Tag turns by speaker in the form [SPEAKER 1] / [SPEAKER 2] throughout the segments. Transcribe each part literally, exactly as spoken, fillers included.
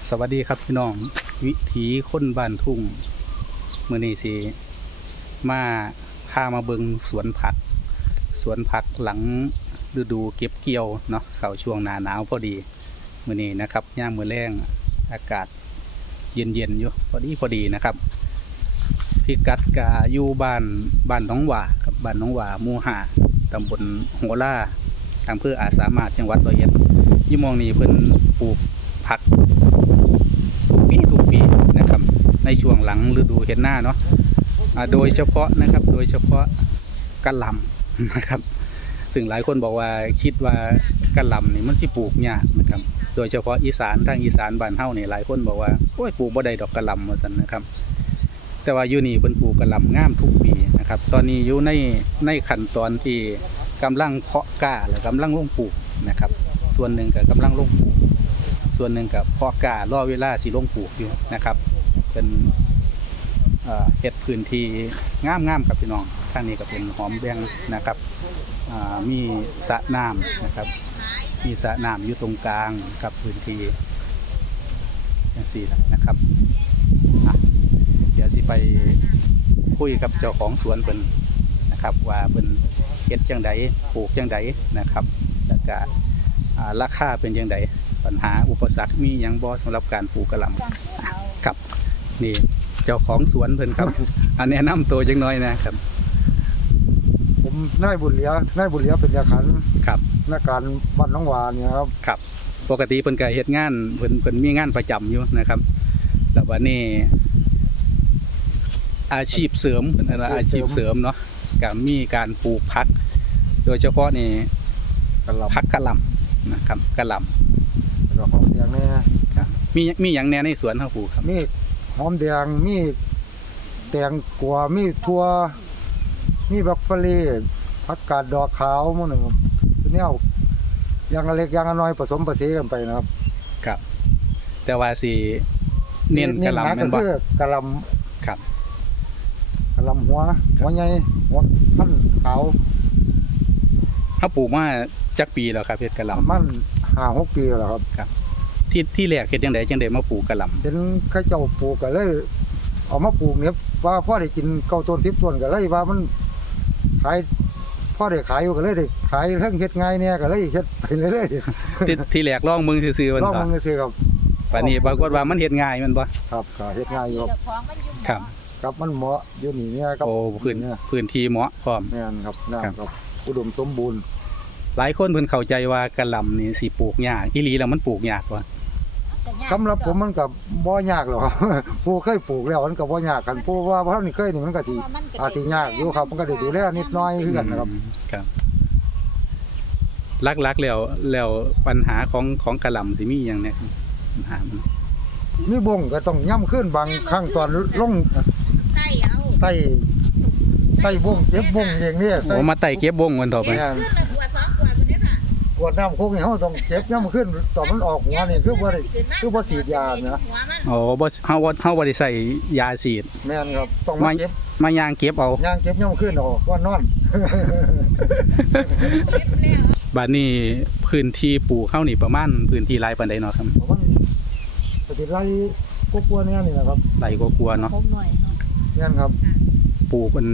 [SPEAKER 1] สวัสดีครับพี่น้องวิถีคนบ้านทุ่งมื้อนี้สิมาพามาเบิงสวนผักสวนผักหลังฤดูเก็บเกี่ยวเนาะเข้าช่วงหน้าหนาวพอดีมื้อนี้นะครับย่ามมื้อแรงอากาศเย็นๆอยู่พอดีพอดีนะครับพิกัดกะอยู่บ้านบ้านหนองหว่าครับบ้านหนองหว่าหมู่ห้าตำบลโหราอำเภออาจสามารถจังหวัดร้อยเอ็ดยี่มองนี้เพิ่นปลูกผักทุกปีทุกปีนะครับในช่วงหลังฤดูเห็ดหน้าเนาะโดยเฉพาะนะครับโดยเฉพาะกะหล่ำนะครับซึ่งหลายคนบอกว่าคิดว่ากะหล่ำนี่มันสิปลูกยากนะครับโดยเฉพาะอีสานทางอีสานบ้านเฮานี่หลายคนบอกว่าโอ้ยปลูกบ่ได้ดอกกะหล่ำว่าซั่นนะครับแต่ว่าอยู่นี่เพิ่นปลูกกะหล่ำงามทุกปีนะครับตอนนี้อยู่ในในขั้นตอนที่กำลังเพาะกล้าและกำลังลงปลูกนะครับส่วนหนึ่งก็กำลังลงปลูกส่วนหนึ่งกับเพาะกล้ารอเวลาสิลงปลูกอยู่นะครับเป็นเห็ดพื้นที่งามๆกับพี่น้องทางนี้ก็เป็นหอมแดงนะครับมีสระน้ำนะครับมีสระน้ำอยู่ตรงกลางกับพื้นที่อย่างสี่นะครับเดี๋ยวสิไปคุยกับเจ้าของสวนเป็นนะครับว่าเป็นเห็ดจังไดปลูกจังไดนะครับแล้วก็ราคาเป็นจังไดปัญหาอุปสรรคมีอย่างบ่สำหรับการปลูกกะหล่ำครับนี่เจ้าของสวนเพิ่นครับอันแนะนำตัวจังน้อยนะครับ
[SPEAKER 2] ผมนายบุญเหลียนายบุญเหลียเป็นยาขัน
[SPEAKER 1] ครับ
[SPEAKER 2] นักการบ้านน้องหวานเนี่ยครับ
[SPEAKER 1] ครับปกติเพิ่นก็เฮ็ดงานเพิ่นเพิ่นมีงานประจำอยู่นะครับแล้ววันนี้อาชีพเสริมเป็นอาชีพเสริมเนาะก็มีการปลูกผักโดยเฉพาะนี่ผักกะหล่ำนะครับกะหล่
[SPEAKER 2] ำแล้วหอมแดงเนี่ย
[SPEAKER 1] มีมีอย่างแน่ในสวนเฮาปลูกครับ
[SPEAKER 2] มีหอมแดงมีแตงกวามีทั่วมีบักฟลีผักกาดดอกขาวมื้อนึงตัวนี้เอาอย่างเล็กอย่างน้อยผสมผสานกันไปนะครับ
[SPEAKER 1] ครับแต่ว่าสิเน้นกะหล่ำแม่นบ่
[SPEAKER 2] กะหล่ำ
[SPEAKER 1] ครับ
[SPEAKER 2] กะหล่ำหัวหัวใหญ่หัวพันขาว
[SPEAKER 1] เฮาปลูกมาจักปีแล้วครับเฮ็ดกะหล่ำ
[SPEAKER 2] ประมาณ ห้าหก ปีแล้วครับ
[SPEAKER 1] ครับที่ที่แรกเฮ็ดจังได๋จังได๋มาปลูกกะหล่ำ
[SPEAKER 2] เห็นเขาเจ้าปลูกก็เลยเอามาปลูกเนี่ยว่าพอได้กินเก้าต้นสิบต้นก็เลยว่ามันขายพอได้ขายอยู่ก็เลยได้ขายเรื่องเฮ็ดง่ายเนี่ยก็เลยเฮ็ดไปเรื่อย
[SPEAKER 1] ๆที่ที่แรกลองมึงซื่อๆมัน
[SPEAKER 2] ลองมึงซื่อครับ
[SPEAKER 1] ป่านนี้ปรากฏว่ามันเฮ็ดง่ายมันบ่
[SPEAKER 2] ครับก็เฮ็ดง่ายอยู่
[SPEAKER 1] ครับ
[SPEAKER 2] ครับมันเหมาะอยู่นี่เนี่ยครับ
[SPEAKER 1] โอ้พื้นพื้นที่เหมาะพร้อม
[SPEAKER 2] แม่นครับน้ำครับอุดมสมบูรณ์
[SPEAKER 1] หลายคนเพิ่นเข้าใจว่ากะหล่ำนี่สิปลูกยากอีหลีแล้วมันปลูกยากบ่
[SPEAKER 2] สำหรับผมมันก็บ่ยากหรอกผู้เคยปลูกแล้วมันก็บ่ยากกันผู้ว่าบ่ทันนี่เคยนี่มันก็สิอาจสิยากอยู่ครับมันก็ได้ดูแลนิดหน่อยคือกันนะครับ
[SPEAKER 1] ครับลักๆแล้วแล้วปัญหาของของกะหล่ำสิมีหยังแน่ปัญหามัน
[SPEAKER 2] มีบ่งก็ต้องย่ำขึ้นบางครั้งตอนลงไต้เอาไต้ไต้บ่งเก็บบ่งอย่างนี้
[SPEAKER 1] โอ้มาไต้เก็บบ่งมันต่อไป
[SPEAKER 2] กวดน้ำโคกนี่เฮาต้องเก็บย่ำขึ้นตอนมันออกหัวนี่คือบ่ได้คือบ่ฉีดยานะ
[SPEAKER 1] อ๋อบ่เฮาบ่เฮาบ่ได้ใส่ยาฉีด
[SPEAKER 2] แม่นครับต้องมาเก็บ
[SPEAKER 1] มาย่างเก็บเอา
[SPEAKER 2] ย่างเก็บย่ำขึ้นออกก่อนนอน
[SPEAKER 1] บัดนี้พื้นที่ปลูกเฮานี่ประมาณพื้นที่หลายปานใดเนาะครับ
[SPEAKER 2] ประมาณสิไร่กว่าๆเนี่ยนี่นะครับ
[SPEAKER 1] ไร่กว่าๆเนาะ
[SPEAKER 2] แม่นครับ
[SPEAKER 1] ปลูกมัน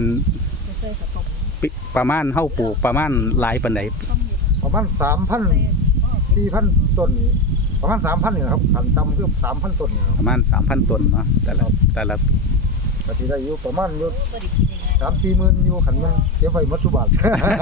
[SPEAKER 1] ประมาณเฮาปลูกประมาณหลายปานใด
[SPEAKER 2] ประมาณ สามพัน สี่พัน ต้นนี่ประมาณ สามพัน นี่ครับขั้นต่ำคือ สามพัน ต้นนี่
[SPEAKER 1] ประมาณ สามพัน ต้นเนาะแต่ละแต่ละ
[SPEAKER 2] ก็สิได้อยู่ประมาณอยู่ สามสี่หมื่น อยู่คันมันเก็บไว้หมดทุกบาท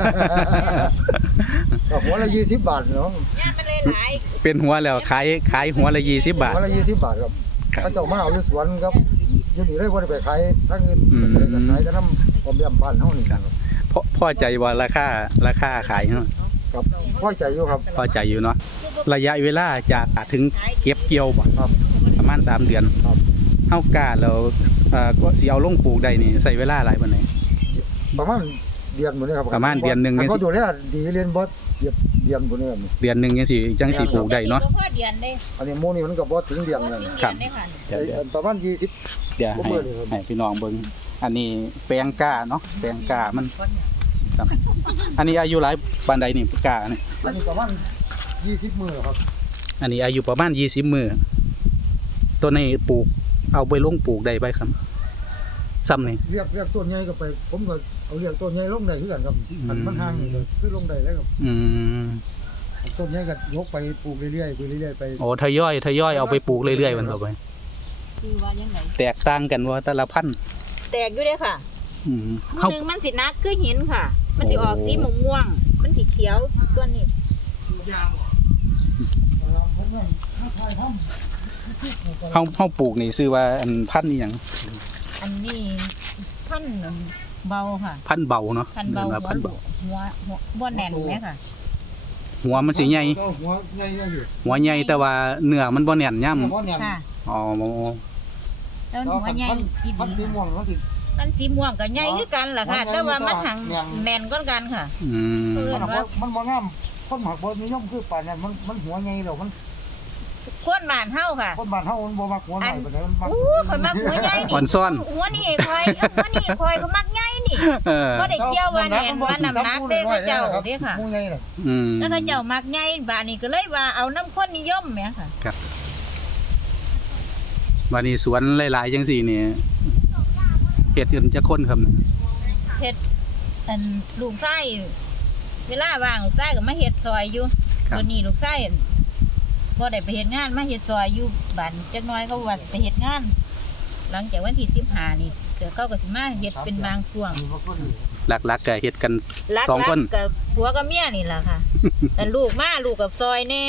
[SPEAKER 2] ก็หัวละยี่สิบบาทเนาะ
[SPEAKER 1] เป็นหัวแล้วขายขายหัวละยี่สิบบาท
[SPEAKER 2] หัวละยี่สิบบาทครับเขาเจ้ามาเอาอยู่สวนครับอยู่นี่เลยบ่ได้ไปขายทางอื่นก็ขายแต่นำอมยำบ้านเฮานี่ครับ
[SPEAKER 1] พอใจว่าราคาราคาขายเนาะ
[SPEAKER 2] ครับพอใจอยู่ครับ
[SPEAKER 1] พอใจอยู่เนาะระยะเวลาจากถึงเก็บเกี่ยวบ่
[SPEAKER 2] ครับ
[SPEAKER 1] ประมาณสามเดือน
[SPEAKER 2] ครับ
[SPEAKER 1] เฮากล้าแล้วเอ่อก็สิเอาลงปลูกได้นี่ใช้เวลาหลายปานใด
[SPEAKER 2] ประมาณเดือนบ่ได้ครับ
[SPEAKER 1] ประมาณเดือนนึง
[SPEAKER 2] จังสิดูแลดีเรียนบ่เดือนเดือนบ่ได้ครับ
[SPEAKER 1] เดือนนึงจังสิจังสิปลูกได้เนาะ
[SPEAKER 2] อันนี้หมู่นี่มันก็บ่ถึงเดือนนั่น
[SPEAKER 1] ครับ
[SPEAKER 2] ประมาณยี่สิบ
[SPEAKER 1] เดี๋ยวให้ให้พี่น้องเบิ่งอันนี้แปลงกล้าเนาะแปลงกล้ามันอันนี้อายุหลายปานใดนี่กล้านี่
[SPEAKER 2] อันนี้ประมาณยี่สิบมื้อครับ
[SPEAKER 1] อันนี้อายุประมาณยี่สิบมื้อตัวนี้ปลูกเอาไปลงปลูกได้ไปครับซ้ำนี่
[SPEAKER 2] เรียกเรียกต้นใหญ่ก็ไป ผมก็เอาเรียกต้นใหญ่ลงได้คือกันครับมันมันห่างนี่ก็คือลงได้แล้วครับ
[SPEAKER 1] อืม
[SPEAKER 2] ต้นใหญ่ก็ยกไปปลูกเรื่อยๆไปเรื่อยๆไป
[SPEAKER 1] โอ้ทยอยทยอยเอาไปปลูกเรื่อยๆมันต่อไป
[SPEAKER 3] คือว่ายังไง
[SPEAKER 1] แตกต่างกันว่าแต่ละพันธุ์
[SPEAKER 3] แตกอยู่เด้อค่ะ
[SPEAKER 1] อืม
[SPEAKER 3] มื้
[SPEAKER 1] เฮา
[SPEAKER 3] อหนึงมันสินักคือหินค่ะ มันสิ
[SPEAKER 1] โอ้
[SPEAKER 3] ออกสีม่วงๆมันสิเขียวตัวนี้
[SPEAKER 1] เฮาเฮาปลูกนี่ชื่อว่าอันพันธุ์อีหยัง
[SPEAKER 3] อันนี้พันธุ์เบาค่ะ
[SPEAKER 1] พันธุ์เบาเนาะ
[SPEAKER 3] พันธุ์เบา
[SPEAKER 1] รียกว่าพันธุ์เบา
[SPEAKER 3] หัวหัวบ่แน่นแม่ค่ะ
[SPEAKER 1] หัวมันสิใหญ่
[SPEAKER 2] หัวใหญ่ยังอยู่
[SPEAKER 1] หัวใหญ่แต่ว่าเนื้อมันบ่แน่นย่ํ
[SPEAKER 2] หัวเนี่ย
[SPEAKER 3] ค่ะ
[SPEAKER 1] อ๋อ
[SPEAKER 3] แล้วหัวใหญ่อี
[SPEAKER 2] พันธุ์สี
[SPEAKER 3] ดี
[SPEAKER 2] ม่วงมันสิ
[SPEAKER 3] มันสีม่วงก็ใหญ่คือกันล่ะค่ะ
[SPEAKER 2] หัวใหญ่
[SPEAKER 3] แต่ว่ามันหัง
[SPEAKER 2] แน่น
[SPEAKER 3] แน่นก้อนกันค่ะ
[SPEAKER 1] อืม
[SPEAKER 3] เออ
[SPEAKER 2] มันบ่มันบ่งามคนหมักบ่นิยมคือปานนั้นมันมันหัวใหญ่แล้วมัน
[SPEAKER 3] คนบ้านเฮาค่ะ
[SPEAKER 2] คนบ้านเฮามันบ่มักหัวน้อยปานใดมันมัก
[SPEAKER 3] โอ้ข่อยมักหัวใหญ่นี่
[SPEAKER 1] อ่อนซ่อน
[SPEAKER 3] หัวนี่ข่อยเอ้าหัวนี่ข่อยก็มักใหญ่นี่
[SPEAKER 1] เออ
[SPEAKER 3] บ่ได้เกี่ยวว่าแน่นว่าน้ำหนักเด้เขาเจ้าเด้ค่ะ
[SPEAKER 2] หัวใหญ่น่ะ
[SPEAKER 1] อืม
[SPEAKER 3] แล้วเขาเจ้ามักใหญ่บ้านนี้ก็เลยว่าเอาน้ำข้นนิยมแหมค่ะ
[SPEAKER 1] วันนี้สวนหลายๆจังซี่นี่เฮ็ดกันจักคนครับ
[SPEAKER 3] เฮ็ดอันลูกไส้เวลาว่างลูกไส้ก็มาเฮ็ดซอยอยู่
[SPEAKER 1] ครับ
[SPEAKER 3] ตัวนี้ลูกไส้บ่ได้ไปเฮ็ดงานมาเฮ็ดซอยอยู่บ้านจักหน้อยก็ว่าไปเฮ็ดงาน หลังจากวันที่สิบห้านี่เดี๋ยวเขาก็สิมาเฮ็ดเป็นบางช่วง
[SPEAKER 2] มันก็ดี
[SPEAKER 1] หลักๆก็เฮ็ดกัน
[SPEAKER 3] หลัก
[SPEAKER 1] สองคน
[SPEAKER 3] ๆกับผัวกับเมียนี่ล่ะค่ะ แต่ลูกมาลูกกับซอยแน่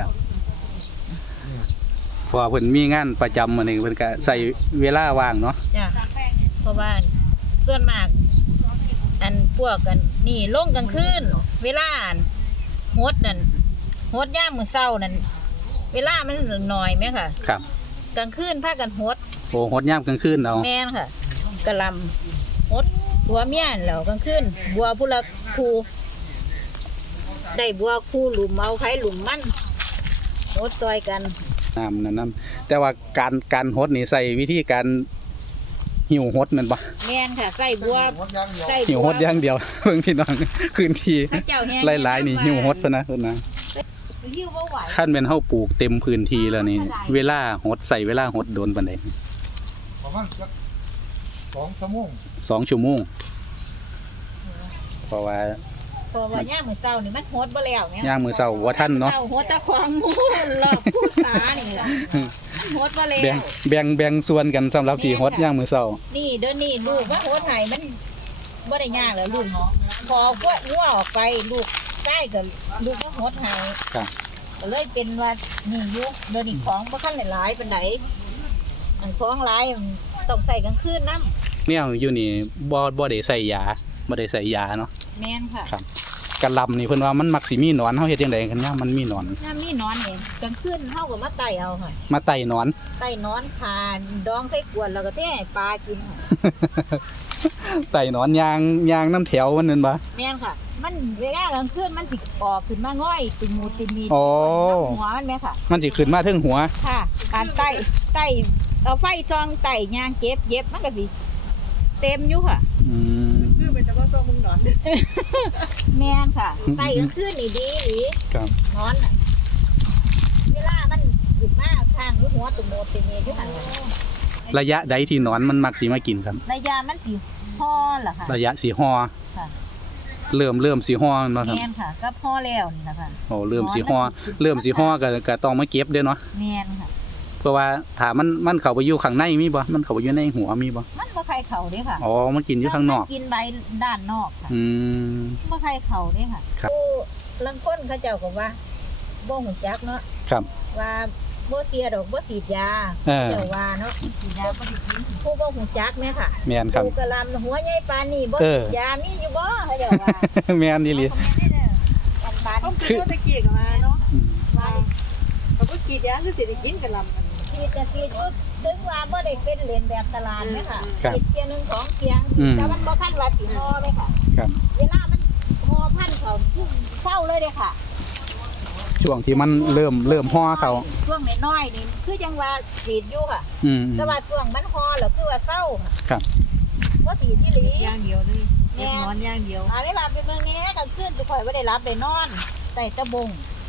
[SPEAKER 1] เพราะว่าเพิ่นมีงานประจำมื้อนี้เพิ่นก็ใช้เวลาว่างเนาะ
[SPEAKER 3] จ้ะเพราะว่าส่วนมาก อันพวกกันนี่ลงกลางคืนเวลาอั่นโฮดนั่นโฮดยามมื้อเช้านั่นเวลามันน้อยแม่ค่ะ
[SPEAKER 1] ครับ
[SPEAKER 3] กลางคืนพากันโฮด
[SPEAKER 1] โอ้ฮดยามกลางคืนเอา
[SPEAKER 3] แม่นค่ะกะหลำโฮดหัวเมียนแล้วกลางคืนบัวผู้ละคูได้บัวคูหลุมเอาไผหลุมมันโฮดซอยกัน
[SPEAKER 1] น้ำนั่นนํแต่ว่าการการฮดนี่ใส่วิธีการหิวฮดแม่นบ่
[SPEAKER 3] แม่นค่ะใส่บัว
[SPEAKER 2] หัวย่างเดียว
[SPEAKER 3] ใส่
[SPEAKER 1] หิวฮดอย่างเดียว เพิ่งพี่น้องคืนที
[SPEAKER 3] พระเจ้าแห้ง
[SPEAKER 1] หลายๆนี่หิวฮดซะนะเพิ่นนะ
[SPEAKER 3] หิวบ่ไหว
[SPEAKER 1] คันแม่นเฮาปลูกเต็มพื้นที่แล้วนี่เวลาฮดใส่เวลาฮดโดนปานใด
[SPEAKER 2] ประมาณสักสองชั่วโมง
[SPEAKER 1] สองชั่วโมงเพราะว่า
[SPEAKER 3] เพราะว่าย่ามมื้อเช้านี่มันโฮดบ่แล้วแม่
[SPEAKER 1] ย่างมื้อเช้าบ่ทันเนาะ
[SPEAKER 3] เช้าโฮดแตะของหมูรอบผู้สานี่ล่ะมันโฮดบ่แล้ว
[SPEAKER 1] แบ่งแบ่งแบ่งส่วนกันสำหรับที่ฮดย่างมื้อเช้า
[SPEAKER 3] นี่เดี๋ยวนี้ลูกว่าโฮดไห้มันบ่ได้ยากแล้วลูกพอพวกงัวออกไปลูกใกล้กับลูกก็โฮดไห้
[SPEAKER 1] ครับ
[SPEAKER 3] ก็เลยเป็นว่านี่อยู่เดี๋ยวนี้ของบ่คันหลายปานใดอันของหลายมันต้องใส่กลางคืนนำ
[SPEAKER 1] แมวอยู่นี่บ่บ่ได้ใส่ยาบ่ได้ใส่ยาเนาะ
[SPEAKER 3] แม่นค่ะ
[SPEAKER 1] ครับ กะหล่ำนี่เพิ่นว่ามันมักสิมีหนอนเฮาเฮ็ดจังไดกันยามมันมีหนอน
[SPEAKER 3] ถ้ามีหนอนนี่กลางคืนเฮาก็มาไต่เอาค่ะ
[SPEAKER 1] มาไต่หนอน
[SPEAKER 3] ไต่หนอนคาดองใส่กวนแล้วก็เทให้ปลากินค่ะ
[SPEAKER 1] ไต่หนอนยางยางน้ำแถวมันนั่นบ่
[SPEAKER 3] แม่นค่ะ มันเวลากลางคืนมันสิออกขึ้นมาง่อยติมูติมี
[SPEAKER 1] อ๋อ
[SPEAKER 3] หัวมันแม่ค่ะ
[SPEAKER 1] มันสิขึ้นมาถึงหัว
[SPEAKER 3] ค่ะ การไต่ไต่เอาไฟซองไต่ยางเก็บเย็บมันก็สิเต็มอยู่ค่ะ
[SPEAKER 1] อืม
[SPEAKER 4] คือเป็นแต่ว่าซองมึงหนอน
[SPEAKER 3] แม่นค่ะไต่กลางคืนนี่ดีอี
[SPEAKER 1] ครับ
[SPEAKER 3] นอนน่ะเวลามันขึ้นมาทางหัวตุ่มโมติมีอยู่หั่นน่ะ
[SPEAKER 1] ระยะใดที่หนอนมันมักสิมากินครับ
[SPEAKER 3] ระยะมันสิห่อล่ะค่ะ
[SPEAKER 1] ระยะสิฮอ
[SPEAKER 3] ค่ะ
[SPEAKER 1] เริ่มเริ่มสิฮอเนาะครับ
[SPEAKER 3] แม่นค่ะก็ห่อแล้วนี่ล่ะค่ะ
[SPEAKER 1] โอ้เริ่มสิฮอเริ่มสิฮอก็ก็ต้องมาเก็บเด้อเนาะ
[SPEAKER 3] แม่นค่ะ
[SPEAKER 1] เพราะว่าถ้ามันมันเข้าไปอยู่ข้างในมีบ่มันเข้าไปอยู่ในหัวมีบ่
[SPEAKER 3] มันบ่ใครเข้าเด้ค่ะ
[SPEAKER 1] อ๋อมันกินอยู่ข้างนอก
[SPEAKER 3] มักินใบด้านนอกค่ะ
[SPEAKER 1] อืม
[SPEAKER 3] บ่ใครเข้าเด้ค่ะ
[SPEAKER 1] ครับ
[SPEAKER 3] ผู้ลางคนเขาเจ้าก็ว่าบ่ฮู้จักเนาะ
[SPEAKER 1] ครับ
[SPEAKER 3] ว่าบ่เสียดอกบ่ฉีดยา
[SPEAKER 1] เออ
[SPEAKER 3] เจ้าว่าเนาะฉีดยาบ่ได้กินผู้บ่ฮู้จักแม่ค่ะ
[SPEAKER 1] แม่นครับ
[SPEAKER 3] ผู้กะลำหัวใหญ่ปานนี้บ่
[SPEAKER 1] เออ
[SPEAKER 3] ฉีดยามีอยู่บ่เขาเจ้าว่า
[SPEAKER 1] แม่นอีหลี
[SPEAKER 3] อันบาน
[SPEAKER 4] ต้
[SPEAKER 3] นี้
[SPEAKER 4] องคือว่าตะกี้กันมาเนาะ
[SPEAKER 1] อืม
[SPEAKER 3] ว่า
[SPEAKER 4] เขาก็กีดยางคือสิได้กินกันลำมัน
[SPEAKER 3] ฉีดก็ฉีดอยู่ถึงว่าบ่ได้เป็นเล่นแบบตลาดแม่ค่ะ
[SPEAKER 1] ครับ
[SPEAKER 3] ฉีดเที่ยหนึงสองเที่ยง
[SPEAKER 1] อืม
[SPEAKER 3] แต่มันบ่คันว่าสิฮอแม่ค่ะ
[SPEAKER 1] ครับ
[SPEAKER 3] เวลามันฮอพันเขาคือเศร้าเลยเด้ค่ะ
[SPEAKER 1] ช่วงที่มันเริ่มเริ่มฮอเขา
[SPEAKER 3] ช่วงน้อยๆนี่คือจังว่าฉีดอยู่ค่ะ
[SPEAKER 1] อืม
[SPEAKER 3] แต่ว่าช่วงมันฮอแล้วคือว่าเศร้าค่ะ
[SPEAKER 1] ครับ
[SPEAKER 3] ว่าฉีดที่หลี
[SPEAKER 4] ย่างเดียวเลยเฮ็ดนอนย่างเดียว
[SPEAKER 3] อะไรแบบเป็นเมืองนี้กลางคืนทุกคนไม่ได้รับได้นอนใส่ตะบง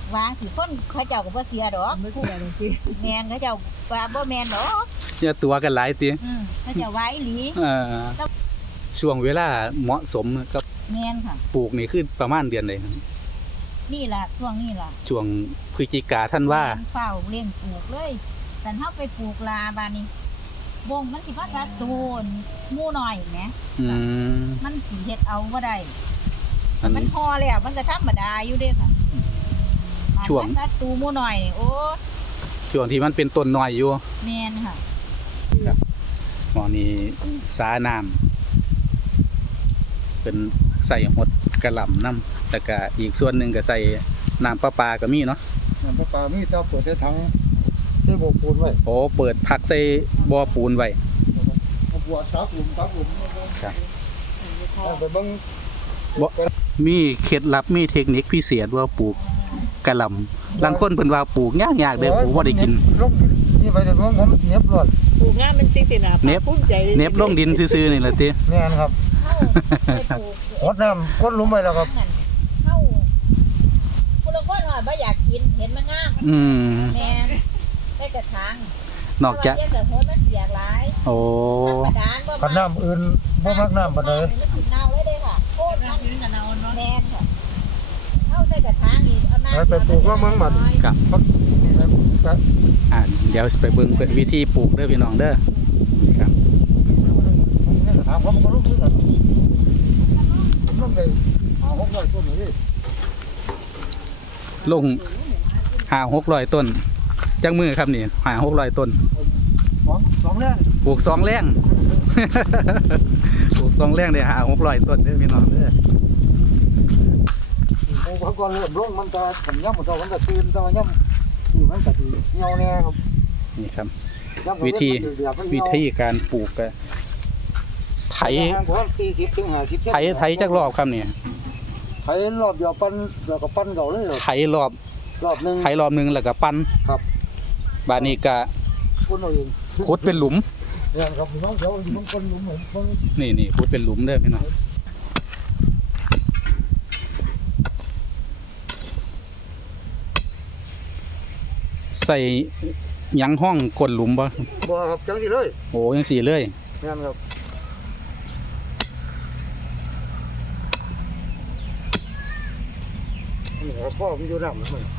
[SPEAKER 3] วางสิคนเขาเจ้าก็บ่เสียดอก
[SPEAKER 4] ไม่ใช่อะไรสิ
[SPEAKER 3] แม่นเขาเจ้าว่าบ่แม่นดอก
[SPEAKER 1] อย่าตัวกันหลายติ
[SPEAKER 3] อืมเขาเจ้าไว้อีหลี
[SPEAKER 1] เอ่อช่วงเวลาเหมาะสมกับ
[SPEAKER 3] แม่นค่ะ
[SPEAKER 1] ปลูกนี่คือประมาณเดือนใดครับ
[SPEAKER 3] นี่ล่ะช่วงนี้ล่ะ
[SPEAKER 1] ช่วงพฤศจิกาท่านว่า
[SPEAKER 3] แม่นเฝ้าเลี้ยงปลูกเลยแต่เฮาไปปลูกลาบาดนี้วงมันสิมาตัดตูนหมู่น้อยแหม
[SPEAKER 1] อืม
[SPEAKER 3] มันสิเฮ็ดเอาบ่ได้
[SPEAKER 1] อัน
[SPEAKER 3] มันพอแล้วมันก็ธรรมดาอยู่เด้ค่ะ
[SPEAKER 1] ช่วง
[SPEAKER 3] มันตัดตูหมู่น้อยนี่โอ้
[SPEAKER 1] ช่วงที่มันเป็นต้นน้อยอยู่
[SPEAKER 3] แม่นค่ะ
[SPEAKER 1] หมอนี้สาน้ำเป็นใส่หดกระหล่ำน้ำแต่ก็อีกส่วนหนึ่งก็ใส่น้ำประปาก็มีเนาะ
[SPEAKER 2] น้ำประปามีเจ้าเปิดใส่ถังใส่โบกปูนไว้
[SPEAKER 1] โอ้เปิดพักใส่บ่อปูนไว้
[SPEAKER 2] เอาบัวซับหลุมซับหลุม
[SPEAKER 1] ครับ
[SPEAKER 2] เอาไปเบิ่ง
[SPEAKER 1] บ่มีเคล็ดลับมีเทคนิคพิเศษว่าปลูกกระหล่ำบางคนเพิ่นว่าปลูกยากๆเด้อผมบ่ได้กิน
[SPEAKER 2] ลงนี่ไปแต่เบิ่งผมเน็บรอด
[SPEAKER 4] ปลูกงานมันสิ่งที่น่าภาคภูมิใจ
[SPEAKER 1] เน็บลงดินซื่อๆนี่แหละติ
[SPEAKER 2] แม่นครับ
[SPEAKER 3] เข้าไปปลูก
[SPEAKER 2] หดน้ำก้นหลุมไว้แล้วครับ
[SPEAKER 3] เข้าผู้ละคนว่าบ่อยากกินเห็นมันงาม
[SPEAKER 1] อืม
[SPEAKER 3] แม่นได้กระถาง
[SPEAKER 1] นอกจาก
[SPEAKER 3] เพระว่เจ๊โหดมันเปียกหลาย
[SPEAKER 1] โอ้
[SPEAKER 3] ธรรมดาบ่
[SPEAKER 2] ขันน้ำอื่นบ่มักน้ำปานใด
[SPEAKER 3] มันสิเน่าเลยเด้ค่ะโคตรมัน
[SPEAKER 4] นี่กันเอาเนาะ
[SPEAKER 3] แม่นค่ะเข้าใส่กระถางนี่เอาน้ำ
[SPEAKER 2] ไปปลูกว่าเมืองมัน
[SPEAKER 1] ครับ
[SPEAKER 2] นี่นะก็
[SPEAKER 1] อ่าเดี๋ยวไปเบิ่งวิธีปลูกเด้อพี่น้องเด้อครับ
[SPEAKER 2] นี่ก็ถามเขามันก็รู้คือกันผมลงไปหาหกร้อยต้นเลย
[SPEAKER 1] ลงหาหกร้อยต้นจังมือครับนี่หาหกร้อยต้น
[SPEAKER 2] สองสองแรง
[SPEAKER 1] ปลูกสองแรง ปลูกสองแรงได้หาหกร้อยต้นเด้อพี่น้องเด้อ
[SPEAKER 2] โอ้พักก่อนเริ่มลงมันจะผมย่ำมันจะมันจะตื่นจะย่ำนี่มันจะดีเหี่ยวแน่ครับ
[SPEAKER 1] นี่ครับ
[SPEAKER 2] ย่ำ
[SPEAKER 1] วิธี
[SPEAKER 2] มันจะเดือดมันเหี่
[SPEAKER 1] วิ
[SPEAKER 2] ยว
[SPEAKER 1] ธีการปลูกก็ไถ
[SPEAKER 2] ห่างประมาณสี่สิบถึงห้าสิบเซน
[SPEAKER 1] ไถไถจักรอบครับนี่
[SPEAKER 2] ไถรอบเดียวปั้นแล้วก็ปั้นเก่าเลยเหรอ
[SPEAKER 1] ไถรอบ
[SPEAKER 2] รอบหนึง
[SPEAKER 1] ไถรอบหนึงแล้วก็ปั้น
[SPEAKER 2] ครับ
[SPEAKER 1] บาดนี้ก็
[SPEAKER 2] คุณเอาเอง
[SPEAKER 1] ขุดเป็นหลุม
[SPEAKER 2] เนี่ยครับพี่น้องเดี๋ยวอยู่บางคนหลุมผมบาง
[SPEAKER 1] นี่นี่ขุดเป็นหลุมเด้อพี่น้องใส่หยังห้องกดหลุมบ่
[SPEAKER 2] บ่ครับจังสิเลย
[SPEAKER 1] โอ้ยังสี่เลย
[SPEAKER 2] แม่นครับนี่ครับพ่อผมอยู่น้ำมัน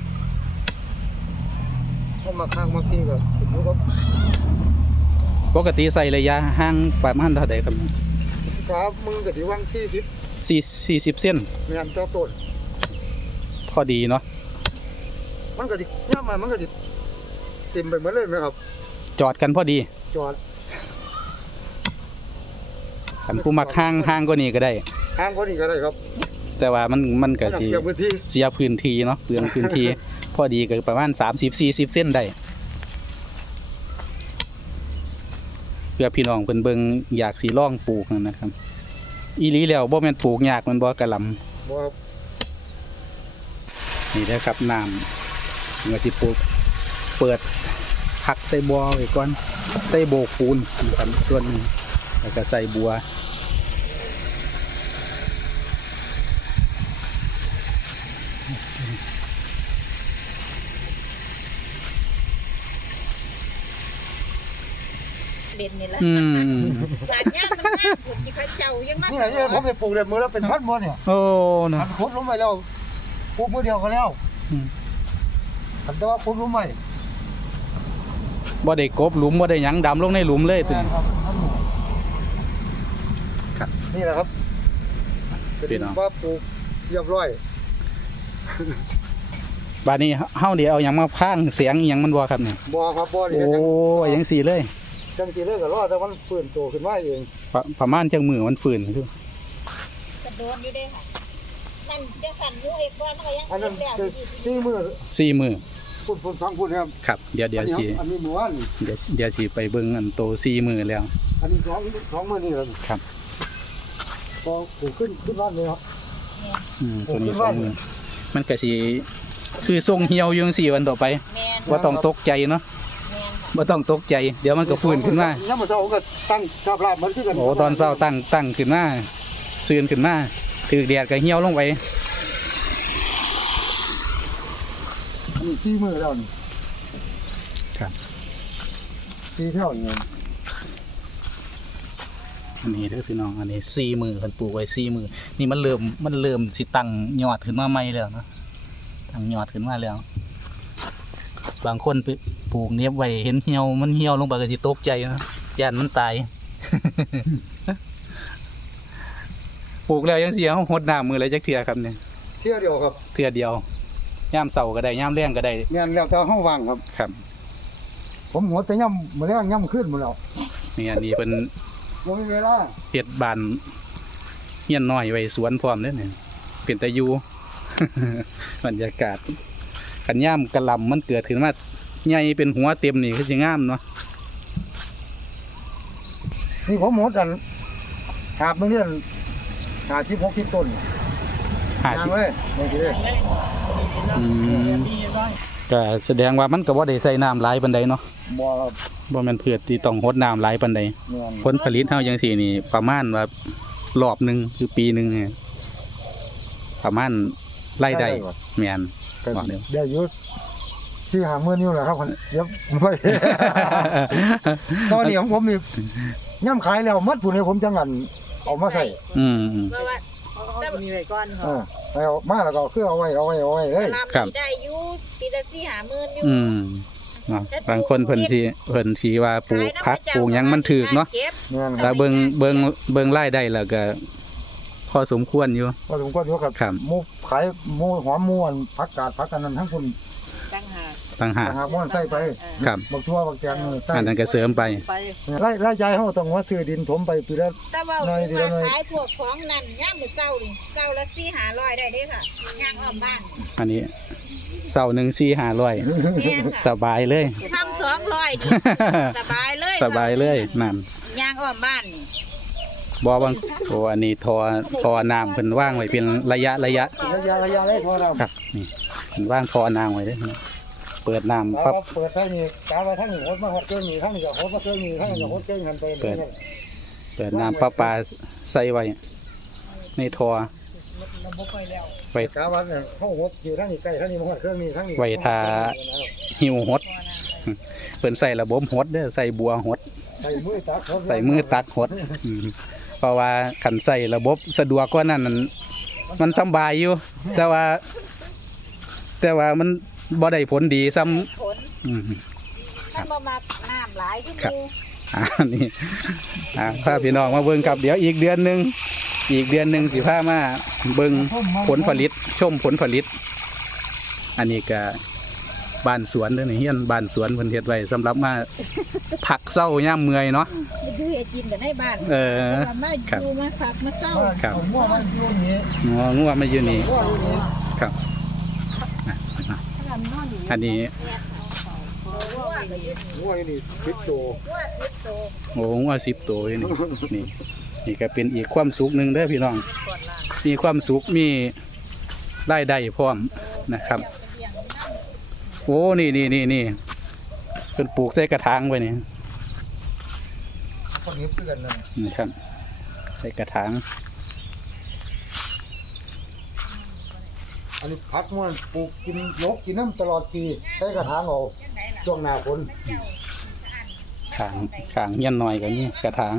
[SPEAKER 2] เขามาข้างมาพี่ก็ผมก็
[SPEAKER 1] ปกติใส่ระยะห่างประมาณเท่าใดครับ
[SPEAKER 2] ครับมึงก็สิวางสี่สิบ
[SPEAKER 1] สี่สี่สิบเส้น
[SPEAKER 2] แม่นต่อต้น
[SPEAKER 1] พอดีเนาะ
[SPEAKER 2] มันก็สิย่ำมามันก็สิเต็มไปหมดเลยไหมครับ
[SPEAKER 1] จอดกันพอดี
[SPEAKER 2] จอด
[SPEAKER 1] คันผู้มักห่างห่างก็นี่ก็ได้
[SPEAKER 2] ห้างคนนี้ก็ได้ครับ
[SPEAKER 1] แต่ว่ามันมันก็
[SPEAKER 2] มัน
[SPEAKER 1] สิ
[SPEAKER 2] เกี่ยวพื้นที่
[SPEAKER 1] เสียพื้นที่เนาะเปลืองพื้นที่ พอดีก็ประมาณสามสิบสี่สิบเส้นได้เพื่อพี่น้องเพิ่นเบิ่งอยากสิลองปลูกนั่นนะครับ อีหลีแล้วบ่แม่นปลูกยากมันบ่กะหล่ำ
[SPEAKER 2] บ่ครับ
[SPEAKER 1] นี่เด้อครับน้ำมันก็สิปลูกเปิดพักใส่บัวไว้ก่อนใส่โบกปูนนะครับส่วนหนึงแล้วก็ใส่บัว
[SPEAKER 3] เด่นนี่แหละ
[SPEAKER 1] อืม
[SPEAKER 3] บาดย่ามมันงามผมสิเขาเจ้ายังมา
[SPEAKER 2] นี่แหละที่ผมไปปลูกได้มือแล้วเป็นพันบ่เนี่ย
[SPEAKER 1] โอ้เนาะ
[SPEAKER 2] อันขุดลงไปแล้วปลูกมือเดียวก็แล้ว
[SPEAKER 1] อืม
[SPEAKER 2] อันแต่ว่าขุดลงไป
[SPEAKER 1] บ่ได้กบหลุมบ่ได้หยังดำลงในหลุมเลยตัว
[SPEAKER 2] แม่น
[SPEAKER 1] นี้
[SPEAKER 2] ครับอันนี้
[SPEAKER 1] ครับ
[SPEAKER 2] นี่แหละครับ
[SPEAKER 1] พี่
[SPEAKER 2] เป็น
[SPEAKER 1] น้อง
[SPEAKER 2] ว่าปลูกเรียบร้อย
[SPEAKER 1] บาดนี้เฮาเดี๋ยวเอาหยังมาพางเสียงอีหยังมันบ่ครับเนี่ย
[SPEAKER 2] บ่ครับบ่นี่
[SPEAKER 1] โอ้
[SPEAKER 2] ก็จัง
[SPEAKER 1] ยยังสีเลย
[SPEAKER 2] จังสิเลยก็รอแต่มันฟื้นโตขึ้นมาเอง
[SPEAKER 1] ประประมาณจังมือมันฝืนคือก
[SPEAKER 3] ระโดนอยู่เด้ค่ะนั่นจังสั่นอยู่เอกว่ามันก็ยัง
[SPEAKER 2] อันนั้น
[SPEAKER 3] เสร็จแล้ว
[SPEAKER 2] คือ
[SPEAKER 3] อยู่ดี
[SPEAKER 2] สี่มือ
[SPEAKER 1] สี่มือ
[SPEAKER 2] พุ่นพุ่นฟังพุ่นครับ
[SPEAKER 1] ครับ เดี๋ยวเดี๋ยว
[SPEAKER 2] อันนี้
[SPEAKER 1] สิ
[SPEAKER 2] อันนี้หมู่บ้านนี่
[SPEAKER 1] เดี๋ยวเดี๋ยวสิไปเบิ่งอันโตสี่มือแล้ว
[SPEAKER 2] อันนี้สองสองมือนี่ครับ
[SPEAKER 1] ครับ
[SPEAKER 2] พอปลูกขึ้นขึ้นบ้านเลยครับ
[SPEAKER 1] อืมตัวนี้สองมือมันก็สิคือทรงเหี่ยวอยู่จังซี่วันต่อไป
[SPEAKER 3] แม่น
[SPEAKER 1] บ่ต้องตกใจเนาะ
[SPEAKER 3] แม่นค่ะ
[SPEAKER 1] บ่ต้องตกใจ เดี๋ยวมันก็ฟื้นขึ้นมา
[SPEAKER 2] ย่ามมื้อเช้าก็ตั้งชาบลาบมันคือกัน
[SPEAKER 1] โอ้ตอนเช้าตั้งตั้งขึ้นมาซื่นขึ้นมาถูกแดดก็เหี่ยวลงไป
[SPEAKER 2] นี่สี่มือแล้วนี่
[SPEAKER 1] ครับ
[SPEAKER 2] สี่เท่านี่
[SPEAKER 1] อันนี้เด้อพี่น้องอันนี้สี่มือเพิ่นปลูกไว้สี่มือนี่มันเริ่มมันเริ่มสิตั้งยอดขึ้นมาใหม่แล้วเนาะตั้งยอดขึ้นมาแล้ว บางคนไปปลูกเนี้ยไว้เห็นเหี่ยวมันเหี่ยวลงไปก็สิตกใจนะย่านมันตาย ปลูกแล้วยังสิเอาหดน้ำมือเลยจักเทื่อครับเนี่ย
[SPEAKER 2] เที่ยวเดียวครับ
[SPEAKER 1] เทื่อเดียวย่ามเช้าก็ได้ย่ามแรงก็ได้
[SPEAKER 2] งานแล้วแต่ห้องว่างครับ
[SPEAKER 1] ครับ
[SPEAKER 2] ผมหัวแต่ย่ำมื้อแรงย่ำขึ้นหมดแล้ว
[SPEAKER 1] นี่อันนี้เพิ่น
[SPEAKER 2] บ่มีเวลา
[SPEAKER 1] เฮ็ดบ้านเฮียนน้อยไว้สวนพร้อมเด้อเนี่ยเป็นตาอยู่ บรรยากาศคันย่ามกระหล่ำมันเกิดขึ้นมาใหญ่เป็นหัวเต็มนี่คือสิงามเนาะ
[SPEAKER 2] นี่ผมหมดอันหาบนึงเนี่ยหาสิบหกสิบต้น
[SPEAKER 1] ห้าสิบ
[SPEAKER 2] ยางเลยนี่คือ
[SPEAKER 1] อืมก็แสดงว่ามันก็บ่ได้ใส่น้ำหลายปานใดเนาะ
[SPEAKER 2] บ่ครับ
[SPEAKER 1] บ่แม่นพืชที่ต้องรดน้ำหลายปานใด
[SPEAKER 2] แม่น
[SPEAKER 1] ผลผลิตเฮาจังซี่นี่ประมาณว่ารอบหนึงคือปีหนึงเนี่ยประมาณรายได้แม่น
[SPEAKER 2] ก็
[SPEAKER 1] บอกเดี๋ยว
[SPEAKER 2] ได้อยู่ที่หาเมื่อนิ้วแหละครับเดี๋ยวไป ตอนนี้ของผมนี่ย่ำขายแล้วมัดผู้นี้ผมจังงันเอามาใส่
[SPEAKER 1] อืมอืม
[SPEAKER 3] เพราะว่า
[SPEAKER 4] แต่มีไว้ก่อน
[SPEAKER 2] เอ
[SPEAKER 4] ค่ะ
[SPEAKER 2] อเอามาแล้วก็คือเอาไว้เอาไว้เอาไว้เลย
[SPEAKER 3] ลำ
[SPEAKER 1] ครับ
[SPEAKER 3] นี่ได้อยู่ปีละสี่หาหมื่นอยู่
[SPEAKER 1] อืมเนาะบางคนเพิ่นสิเพิ่นสิว่าปลูกผักปลูกหยังมันถูกเนาะ
[SPEAKER 3] ก็บ
[SPEAKER 2] แม่นค
[SPEAKER 1] แต่
[SPEAKER 2] รับ
[SPEAKER 1] เบิ่งเบิ่งเบิ่งรายได้แล้วก็พอสมควรอยู่
[SPEAKER 2] ก็สมควรอยู่ครับ
[SPEAKER 1] ครับ
[SPEAKER 2] หมูขายหมูหอมหมูอันผักกาดผักกันนั้นทั้งคุณ
[SPEAKER 4] ตั้งหาก
[SPEAKER 1] ต่างหาก
[SPEAKER 2] หากหมูใส่ไป
[SPEAKER 1] ครับ
[SPEAKER 2] บักทั่วบักแกงนี่ใส่
[SPEAKER 1] อันนั้นก็เสริมไป
[SPEAKER 4] ไป
[SPEAKER 2] ไล่ไล่ใจเฮาต้องว่าซื้อดินถมไปปีละ
[SPEAKER 3] แต่ว่า
[SPEAKER 2] หน่อยเดียวหน่อย
[SPEAKER 3] ขายพวกของนั่นย่ามมื้อเช้านี่เช้าละสี่หาร้อยได้เด้อค่ะย่างอ้อมบ้าน
[SPEAKER 1] อันนี้เสาหนึ่งสี่ห้าร้อย
[SPEAKER 3] แม่น
[SPEAKER 1] ส
[SPEAKER 3] ค่ะ
[SPEAKER 1] บายเลย
[SPEAKER 3] ทำสองร้อยนี่สบายเลย
[SPEAKER 1] สบายเลยนั่น
[SPEAKER 3] ย่างอ้อมบ้านนี่
[SPEAKER 1] บ่บางโอ้อันนี้ทอทอน้ำเพิ่นว่างไว้เป็นระยะระยะ
[SPEAKER 2] ระยะระยะเลยพอเรา
[SPEAKER 1] ครับนี่เพิ่นว่างทอน้ำไว้เด้อเปิดน้ำ
[SPEAKER 2] เอา
[SPEAKER 1] ปั๊บ
[SPEAKER 2] เปิดทั้งนี้กาไว้ทั้งนี้หดมาหดเกินนี้ทั้งนี้ก็หดมาเกินนี้ทั้งนี้ก็หดเกินกันไป
[SPEAKER 1] เปิด เปิดน้ำประปาใส่ไว้ในทอไว้
[SPEAKER 2] กาวันเนี่ยเฮาหดอยู่ทั้งนี้ใกล้ทั้งนี้มาหดเครื่องนี้ทั้งนี้
[SPEAKER 1] ไว้ทา หิวหดเพิ่นใส่ระบบหดเด้อใส่บัวหด
[SPEAKER 2] ใส่มือตักหด
[SPEAKER 1] ใส่มือตักหดอืมเพราะว่าขันใส่ระบบสะดวกกว่านั้นนั่นมันสำบายอยู่ แต่ว่า แต่ว่ามันบ่ได้ผลดีซ้
[SPEAKER 3] ผล
[SPEAKER 1] ำอืม
[SPEAKER 3] ถ้าบ่มาน้ำหลายที่
[SPEAKER 1] ครับ
[SPEAKER 3] ดู
[SPEAKER 1] อ่านี่อ่าพาพี่น้องมาเบิ่งครับเดี๋ยวอีกเดือนหนึงอีกเดือนหนึงสิพามาเบิ่งผลผลิตชมผลผลิต อันนี้ก็บ้านสวนเด้อนี่เฮียนบ้านสวนเพิ่นเฮ็ดไว้สำหรับมาพักเช้ายามเมื่อยเนาะ
[SPEAKER 3] ไปดูเฮ็ดกินกันในบ้าน
[SPEAKER 1] เออ
[SPEAKER 3] แต่ว่ามา
[SPEAKER 1] ครับ
[SPEAKER 3] อยู่มาพักมาเศร้า
[SPEAKER 1] ครับ
[SPEAKER 2] เอาหัวมันอยู่นี่
[SPEAKER 1] งัวงัวมาอยู่นี่
[SPEAKER 2] หัวอยู่นี่
[SPEAKER 1] ครับอ่ะอ่ะอันนี้
[SPEAKER 2] หัวอยู่นี่คิดโต
[SPEAKER 1] โอ้งัวสิบตัวอยู่นี่นี่นี่ก็เป็นอีกความสุขหนึ่งเด้อพี่น้อง มีความสุขมีรายได้พร้อมนะครับ โอ้นี่นี่นี่นี่เพิ่นปลูกใส่กระถางไว้นี่
[SPEAKER 2] คนนี้เพื่อนนั่น
[SPEAKER 1] นี่ครับใส่กระถาง
[SPEAKER 2] อันนี้พักมันปลูกกินนกกินน้ำตลอดปีใช้กระถางเอาช่วงหน้าฝน
[SPEAKER 1] ขางขางเงี้ยนหน่อยกับนี่กระถาง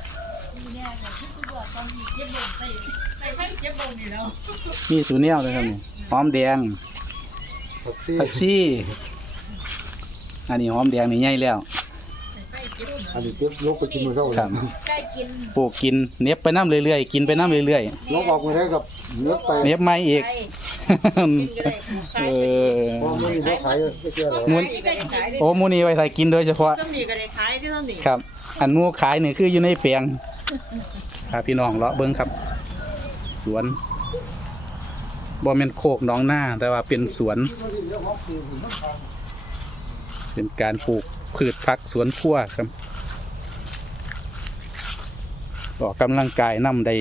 [SPEAKER 1] มีสูเนียวเลยครับนี่หอมแดง
[SPEAKER 2] ผักชี
[SPEAKER 1] ผักชีอันนี้หอมแดงนี่ใหญ่แล้ว
[SPEAKER 2] อันนี้เก็บลกไปกินมื้อเช้า
[SPEAKER 1] ครับ
[SPEAKER 3] ได้กิน
[SPEAKER 1] ปลูกกินเน็บไปน้ำเรื่อยๆกินไปน้ำเรื่อย
[SPEAKER 2] ลกออกมาได้กับเนื้อไป
[SPEAKER 1] ๆเน็บไม่อีก เออ
[SPEAKER 2] พอมันนี่บ่ขายก็เชื่อแล้ว
[SPEAKER 1] มูนโอ้มูนี่ไว้ใส่กินโดยเฉพาะ
[SPEAKER 4] ต้องมีก็ได้ขายที่ต้องมี
[SPEAKER 1] ครับ อันหมูขายนี่คืออยู่ในแปลงพาพี่น้องเลาะเบิ้งครับ สวนบ่แม่นโคกหน้องหน้า แต่ว่าเป็นสวน เป็นการปลูกพืชผักสวนครัวครับออกกำลังกายนำได้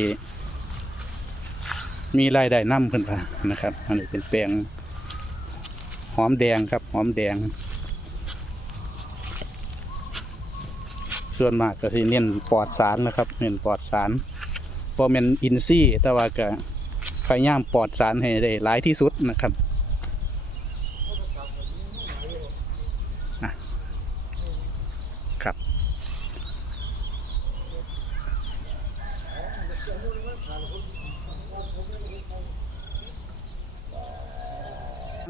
[SPEAKER 1] มีรายได้นำเพิ่นว่านะครับ อันนี้เป็นแปลงหอมแดงครับ หอมแดง ส่วนมากก็สิเน้นปลอดสารนะครับเน้นปลอดสารบ่แม่นอินทรีย์แต่ว่าก็พยายามปลอดสารให้ได้หลายที่สุดนะครับ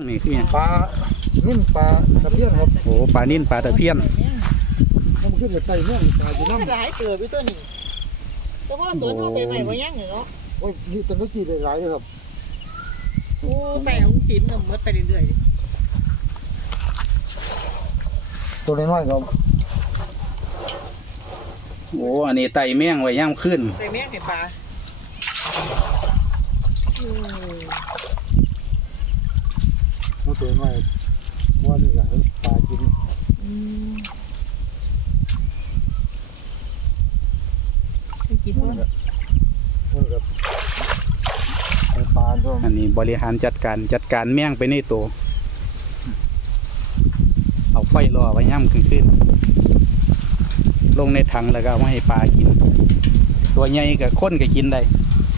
[SPEAKER 1] นี่คือหยัง
[SPEAKER 2] ปลานิ่นปลาตะเพียนครับ
[SPEAKER 1] โอ้ปลานิ่นปลาตะเพียน
[SPEAKER 2] มันขึ้นกับไตเมื่อปลาอยู่น้ำ
[SPEAKER 4] หลายเตือพี่ตัวนี้แต่ว่าตัวเขาไปใหม่ว่ายังเหรอ
[SPEAKER 2] โอ้ยนี่ตะกี้ได้หลายเลยครับ
[SPEAKER 4] โอ้ไปของกินก็มดไปเรื่อย
[SPEAKER 2] ตัวน้อยๆครับ
[SPEAKER 1] โอ้อันนี้ไตแมงไว้ย่ามขึ้น
[SPEAKER 4] ๆใส่แม่งเห็นปลา
[SPEAKER 2] มันตัวน้อยว่านี่ก็ให้ปลากิน
[SPEAKER 4] กิน
[SPEAKER 2] มันก็มันก็ให้ปลาด้วย
[SPEAKER 1] อันนี้บริหารจัดการจัดการแมงไปในตัวเอาไฟรอไว้ย่ำขึ้นลงในถังแล้วก็เอามาให้ปลากิน ตัวใหญ่กับข้นก็กินได้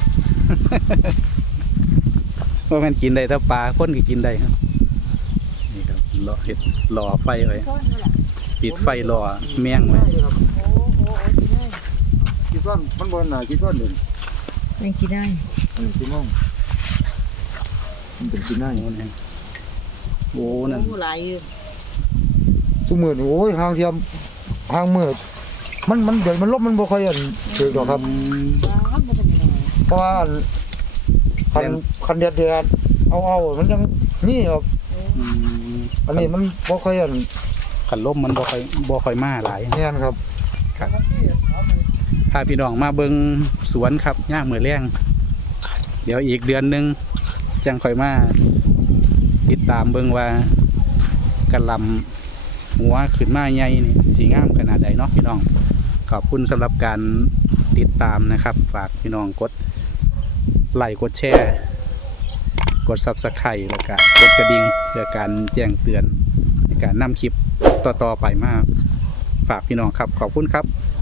[SPEAKER 1] ว่ามันกินได้ถ้าปลาข้นก็กินได้ครับนี่ครับรอเห็ดรอไฟไว้ปิดไฟรอแมงไว้
[SPEAKER 2] ครับ
[SPEAKER 4] โอ้โอ้กินได้
[SPEAKER 2] กินซ้อนมันบนหนากินซ้อนหนึ่ง
[SPEAKER 3] มันกินได้
[SPEAKER 2] อันนี้กินม่องมันเป็นกินได้
[SPEAKER 1] โอ้นั่นโอ้นั่น
[SPEAKER 4] หลายอยู่
[SPEAKER 2] ทุกมือนี่โอ้ยหางเทียมหางมือมันมันเดี๋ยวมันลบมันบ่ค่อยอันถือหรอกครับ
[SPEAKER 1] อืม
[SPEAKER 4] ปลามันเป็นยังไง
[SPEAKER 2] เพราะว่าคันคันเดียดเดียดเอาเอามันยังนี่ครับ
[SPEAKER 1] อืม
[SPEAKER 2] อันนี้มันบ่ค่อยอัน
[SPEAKER 1] ขันลมมันบ่ค่อยบ่ค่อยมาหลาย
[SPEAKER 2] แน่นครับ
[SPEAKER 1] ครับพาพี่น้องมาเบิงสวนครับย่างมือแรงเดี๋ยวอีกเดือนหนึงจังค่อยมาติดตามเบิงว่ากระหลำหัวขึ้นมาใหญ่นี่สีงามขนาดใดเนาะพี่น้องขอบคุณสำหรับการติดตามนะครับ ฝากพี่น้องกดไลค์กดแชร์กดซับสไครต์แล้วก็กดกระดิ่งเพื่อการแจ้งเตือนในการนำคลิปต่อๆไปมาฝากพี่น้องครับขอบคุณครับ